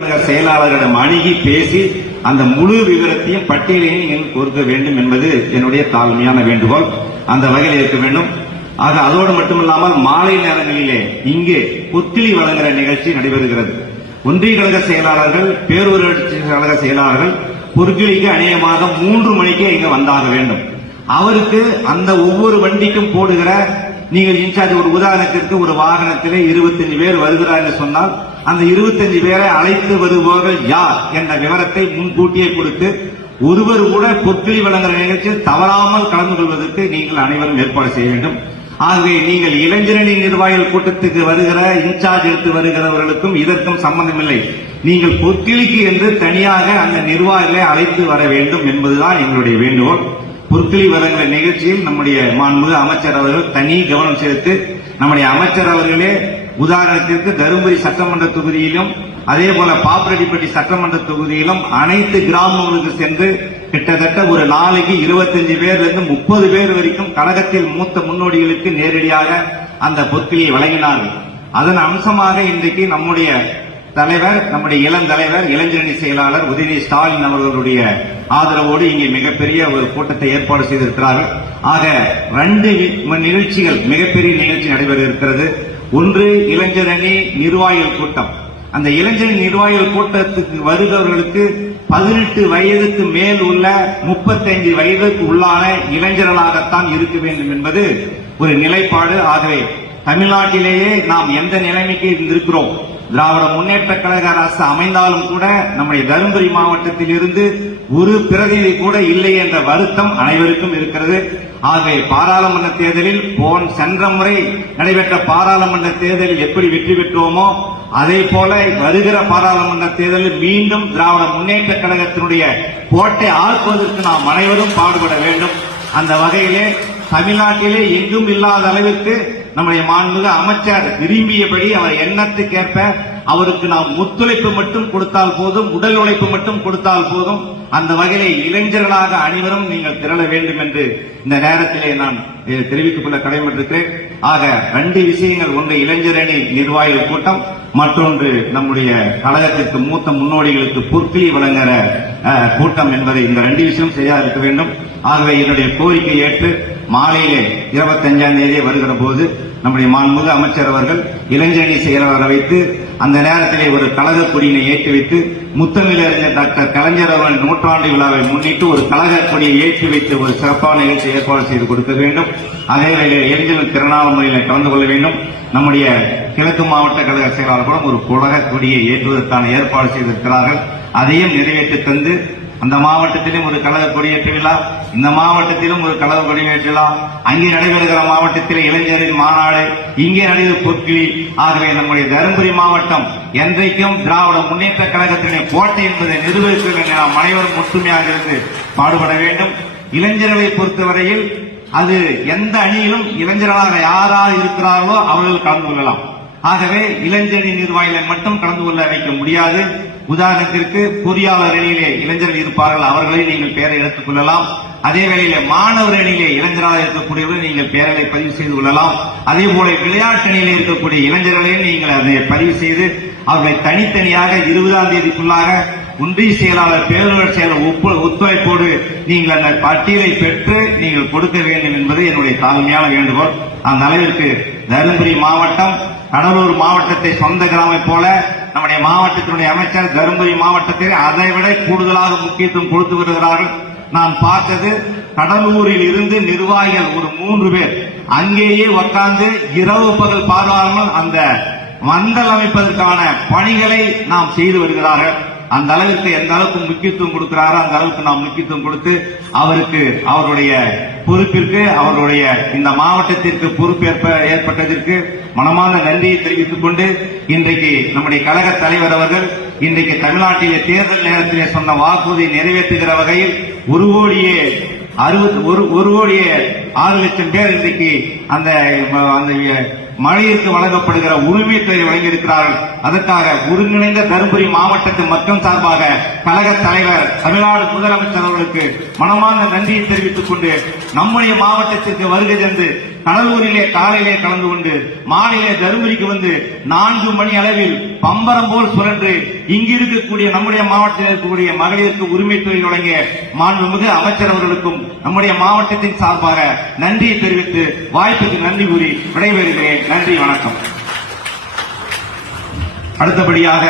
செயலாளர்களிடம் அணுகி பேசி அந்த முழு விவரத்தையும் பட்டியலையும் நீங்கள் கொடுக்க வேண்டும் என்பது என்னுடைய தாழ்மையான வேண்டுகோள். அந்த வகையில் இருக்க வேண்டும். ஆக அதோடு மட்டுமில்லாமல் மாலை நேரங்களிலே இங்கே புத்திலி வழங்குகிற நிகழ்ச்சி நடைபெறுகிறது. ஒன்றிய கழக செயலாளர்கள் பேரூராட்சி கழக செயலாளர்கள் புற்கிளிக்கு அநேகமாக மூன்று மணிக்கே இங்க வந்தாக வேண்டும். அவருக்கு அந்த ஒவ்வொரு வண்டிக்கும் போடுகிற நீங்கள் இன்சார்ஜ் ஒரு உதாரணத்திற்கு ஒரு வாகனத்திலே 25 பேர் வருகிறார் என்று சொன்னால் அந்த 25 பேரை அழைத்து வருபவர்கள் யார் என்ற விவரத்தை முன்கூட்டியே கொடுத்து ஒருவர் கூட பொற்கிளி வழங்குற நிகழ்ச்சியில் தவறாமல் கலந்து கொள்வதற்கு நீங்கள் அனைவரும் ஏற்பாடு செய்ய வேண்டும். ஆகவே நீங்கள் இளைஞரணி நிர்வாகிகள் கூட்டத்துக்கு வருகிற இன்சார்ஜ் எடுத்து வருகிறவர்களுக்கும் இதற்கும் சம்பந்தமில்லை. நீங்கள் பொற்கிளிக்கு என்று தனியாக அந்த நிர்வாகிகளை அழைத்து வர வேண்டும் என்பதுதான் எங்களுடைய வேண்டுகோள். பொற்கிழி வழங்குகிற நிகழ்ச்சியில் நம்முடைய மாண்புமிகு அமைச்சர் அவர்கள் தனி கவனம் செலுத்து நம்முடைய அமைச்சர் அவர்களே உதாரணத்திற்கு தருமபுரி சட்டமன்ற தொகுதியிலும் அதே போல பாப்பரெட்டிப்பட்டி சட்டமன்ற தொகுதியிலும் அனைத்து கிராமங்களுக்கு சென்று கிட்டத்தட்ட ஒரு நாளைக்கு 25 பேர்ல இருந்து முப்பது பேர் வரைக்கும் கழகத்தில் மூத்த முன்னோடிகளுக்கு நேரடியாக அந்த பொற்கிளியை வழங்கினார்கள். அதன் அம்சமாக இன்றைக்கு நம்முடைய தலைவர் நம்முடைய இளம் தலைவர் இளைஞரணி செயலாளர் உதயநிதி ஸ்டாலின் அவர்களுடைய ஆதரவோடு இங்கே மிகப்பெரிய ஒரு கூட்டத்தை ஏற்பாடு செய்திருக்கிறார்கள். ஆக ரெண்டு நி- நிகழ்ச்சிகள் மிகப்பெரிய நிகழ்ச்சி நடைபெற இருக்கிறது. ஒன்று இளைஞரணி நிர்வாகிகள் கூட்டம். அந்த இளைஞர் நிர்வாகிகள் கூட்டத்துக்கு வருகிறவர்களுக்கு பதினெட்டு வயதுக்கு மேல் உள்ள முப்பத்தைந்து வயதுக்கு உள்ளான இளைஞர்களாகத்தான் இருக்க வேண்டும் என்பது ஒரு நிலைப்பாடு. ஆகவே தமிழ்நாட்டிலேயே நாம் எந்த நிலைமைக்கு இருக்கிறோம் திராவிட முன்னேற்ற கழக அரசு அமைந்தாலும் கூட நம்முடைய தருமபுரி மாவட்டத்தில் இருந்து ஒரு பிரதிநிதி கூட இல்லை என்ற வருத்தம் அனைவருக்கும் இருக்கிறது. ஆகவே பாராளுமன்ற தேர்தலில் போன் சென்ற முறை நடைபெற்ற பாராளுமன்ற தேர்தலில் எப்படி வெற்றி பெற்றோமோ அதே போல வருகிற பாராளுமன்ற தேர்தலில் மீண்டும் திராவிட முன்னேற்ற கழகத்தினுடைய கோட்டை ஆக்குவதற்கு நாம் அனைவரும் பாடுபட வேண்டும். அந்த வகையிலே தமிழ்நாட்டிலே எங்கும் இல்லாத அளவிற்கு நம்முடைய மாண்புமிகு அமைச்சர் விரும்பியபடி அவர் எண்ணத்துக்கேற்ப அவருக்கு நாம் ஒத்துழைப்பு மட்டும் கொடுத்தால் போதும் உடல் உழைப்பு மட்டும் கொடுத்தால் போதும். அந்த வகையிலே இளைஞர்களாக அனைவரும் நீங்கள் திரள வேண்டும் என்று இந்த நேரத்திலே நான் தெரிவித்துக் கொள்ள கடமைப்பட்டிருக்கிறேன். ஆக ரெண்டு விஷயங்கள் ஒன்று இளைஞரணி நிர்வாகிகள் கூட்டம் மற்றொன்று நம்முடைய கழகத்திற்கு மூத்த முன்னோடிகளுக்கு பொற்கிளி வழங்குகிற கூட்டம் என்பதை இந்த ரெண்டு விஷயம் சரியா இருக்க வேண்டும். ஆகவே என்னுடைய கோரிக்கை ஏற்று மாலையிலே இருபத்தஞ்சாம் தேதியே வருகிற போது நம்முடைய மாண்புமிகு அமைச்சர் அவர்கள் இளைஞரணி செயலாளரை வைத்து அந்த நேரத்திலே ஒரு கழக கொடியினை ஏற்றி வைத்து முத்தமிழறிஞர் டாக்டர் கலைஞர் அவர்கள் நூற்றாண்டு விழாவை முன்னிட்டு ஒரு கழக கொடியை ஏற்றி வைத்து ஒரு சிறப்பான நிகழ்ச்சி ஏற்பாடு செய்து கொடுக்க வேண்டும். அதே வேளையில் இளைஞர்கள் திறனாள முறையில் கலந்து கொள்ள வேண்டும். நம்முடைய கிழக்கு மாவட்ட கழக செயலாளர் கூட ஒரு கழக கொடியை ஏற்றுவதற்கான ஏற்பாடு செய்திருக்கிறார்கள். அதையும் நிறைவேற்றி தந்து அந்த மாவட்டத்திலும் ஒரு கழக கொடியேற்ற விழா இந்த மாவட்டத்திலும் ஒரு கழக கொடியேற்ற விழா. அங்கே நடைபெறுகிற மாவட்டத்தில் இளைஞரின் மாநாடு இங்கே நடைபெறும் பொற்கிழி ஆகவே நம்முடைய தருமபுரி மாவட்டம் என்றைக்கும் திராவிட முன்னேற்ற கழகத்தினுடைய கோட்டை என்பதை நிர்வகிக்க நாம் அனைவரும் ஒற்றுமையாக இருந்து பாடுபட வேண்டும். இளைஞர்களை பொறுத்தவரையில் அது எந்த அணியிலும் இளைஞர்களாக யாராக இருக்கிறார்களோ அவர்கள் கலந்து கொள்ளலாம். ஆகவே இளைஞரின் நிர்வாகிகளை மட்டும் கலந்து கொள்ள வைக்க முடியாது. உதாரணத்திற்கு பொறியாளர் அணியிலே இளைஞர்கள் இருப்பார்கள். அவர்களை நீங்கள் பெயரை எடுத்துக் கொள்ளலாம். அதே வேளையில மாணவர் அணியிலே இளைஞராக இருக்கக்கூடியவர்கள் நீங்கள் பெயர்களை பதிவு செய்து கொள்ளலாம். அதே போல விளையாட்டு அணியிலே இருக்கக்கூடிய இளைஞர்களையும் நீங்கள் அதை பதிவு செய்து அவர்களை தனித்தனியாக இருபதாம் தேதிக்குள்ளாக ஒன்றிய செயலாளர் பேரூராட்சி செயலர் ஒப்பு- ஒத்துழைப்போடு நீங்கள் அந்த பட்டியலை பெற்று நீங்கள் கொடுக்க வேண்டும் என்பது என்னுடைய தாழ்மையான வேண்டுகோள். அந்த அளவிற்கு தருமபுரி மாவட்டம் கடலூர் மாவட்டத்தை சொந்த கிராமம் போல நம்முடைய மாவட்டத்தினுடைய அமைச்சர் தருமபுரி மாவட்டத்தில் அதை விட கூடுதலாக முக்கியத்துவம் கொடுத்து வருகிறார்கள். நான் பார்த்தது கடலூரில் இருந்து நிர்வாகிகள் ஒரு மூன்று பேர். அங்கேயே உட்கார்ந்து இரவு பகல் பார்வாமல் அந்த மண்டல் அமைப்பதற்கான பணிகளை நாம் செய்து வருகிறார்கள். அந்த அளவிற்கு எந்த அளவுக்கு முக்கியத்துவம் கொடுக்கிறாரோ அந்த அளவுக்கு நாம் முக்கியத்துவம் கொடுத்து அவருக்கு அவருடைய பொறுப்பிற்கு அவருடைய இந்த மாவட்டத்திற்கு பொறுப்பேற்ப ஏற்பட்டதற்கு மனமான நன்றியை தெரிவித்துக் கொண்டு இன்றைக்கு நம்முடைய கழக தலைவர் அவர்கள் இன்றைக்கு தமிழ்நாட்டிலே தேர்தல் நேரத்திலே சொன்ன வாக்குறுதியை நிறைவேற்றுகிற வகையில் ஒரு கோடியே அறுபது ஒரு ஒரு கோடியே ஆறு லட்சம் பேர் இன்றைக்கு அந்த அந்த மழையிற்கு வழங்கப்படுகிற உரிமை வழங்கியிருக்கிறார்கள். அதற்காக ஒருங்கிணைந்த தருமபுரி மாவட்டத்து மக்கள் சார்பாக கழக தலைவர் தமிழ்நாடு முதலமைச்சர் அவர்களுக்கு மனமார்ந்த நன்றியை தெரிவித்துக் கொண்டு நம்முடைய மாவட்டத்திற்கு வருகை தந்து கடலூரிலே காலையிலே கலந்து கொண்டு மாலையிலே தருமபுரிக்கு வந்து நான்கு மணி அளவில் பம்பரம் போல் சுழன்று இங்கு இருக்கக்கூடிய நம்முடைய மாவட்டத்தில் இருக்கக்கூடிய மகளிருக்கு உரிமை தொகை வழங்கிய மாண்புமிகு அமைச்சர் அவர்களுக்கும் நம்முடைய மாவட்டத்தின் சார்பாக நன்றியை தெரிவித்து வாய்ப்புக்கு நன்றி கூறி விடைபெறுகிறேன். நன்றி வணக்கம். அடுத்தபடியாக